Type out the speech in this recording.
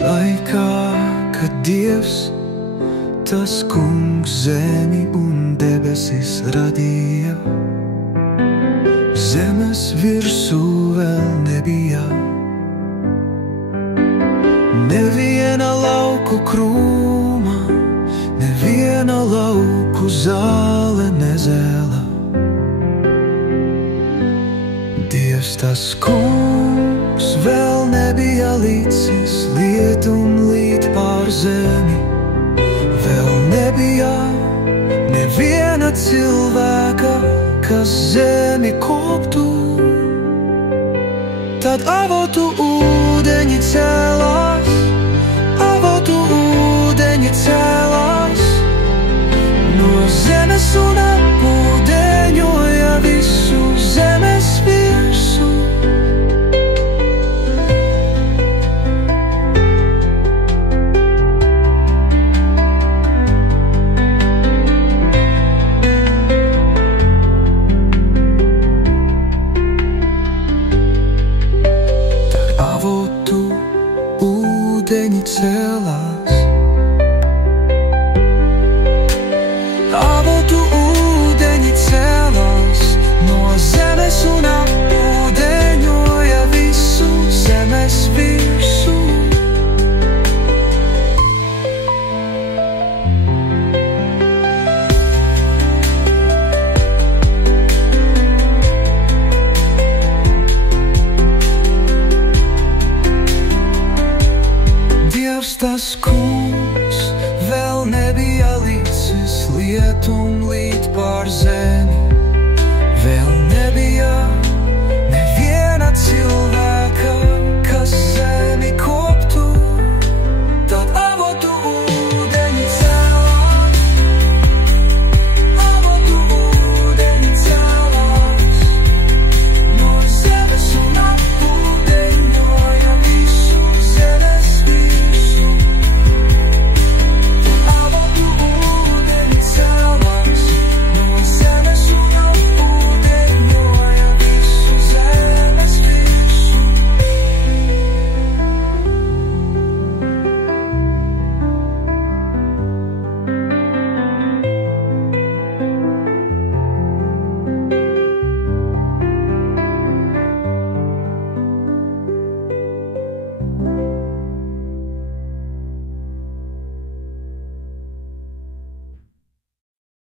Laikā, kad Dievs, tas Kungs, zemi un debesis radīja, zemes virsū vēl nebija neviena lauku krūma, neviena lauku zāle nezēla. Dievs, tas Kungs, vēl nebija līdzis lietum līt pār zemi, vēl nebija neviena cilvēka, kas zemi koptu. Tad avotu ūdeņi cēlās, avotu ūdeņi cēlās no zemes un apūdeņoja visu zemes virsmu. Ūdeņi cēlās, avotu ūdeņi cēlās no zemes un apūdeņoja visu zemes virsmu. Dievs, tas Kungs, vēl nebija līdzis lietum līt pār zemi, vēl nebija neviena cilvēka,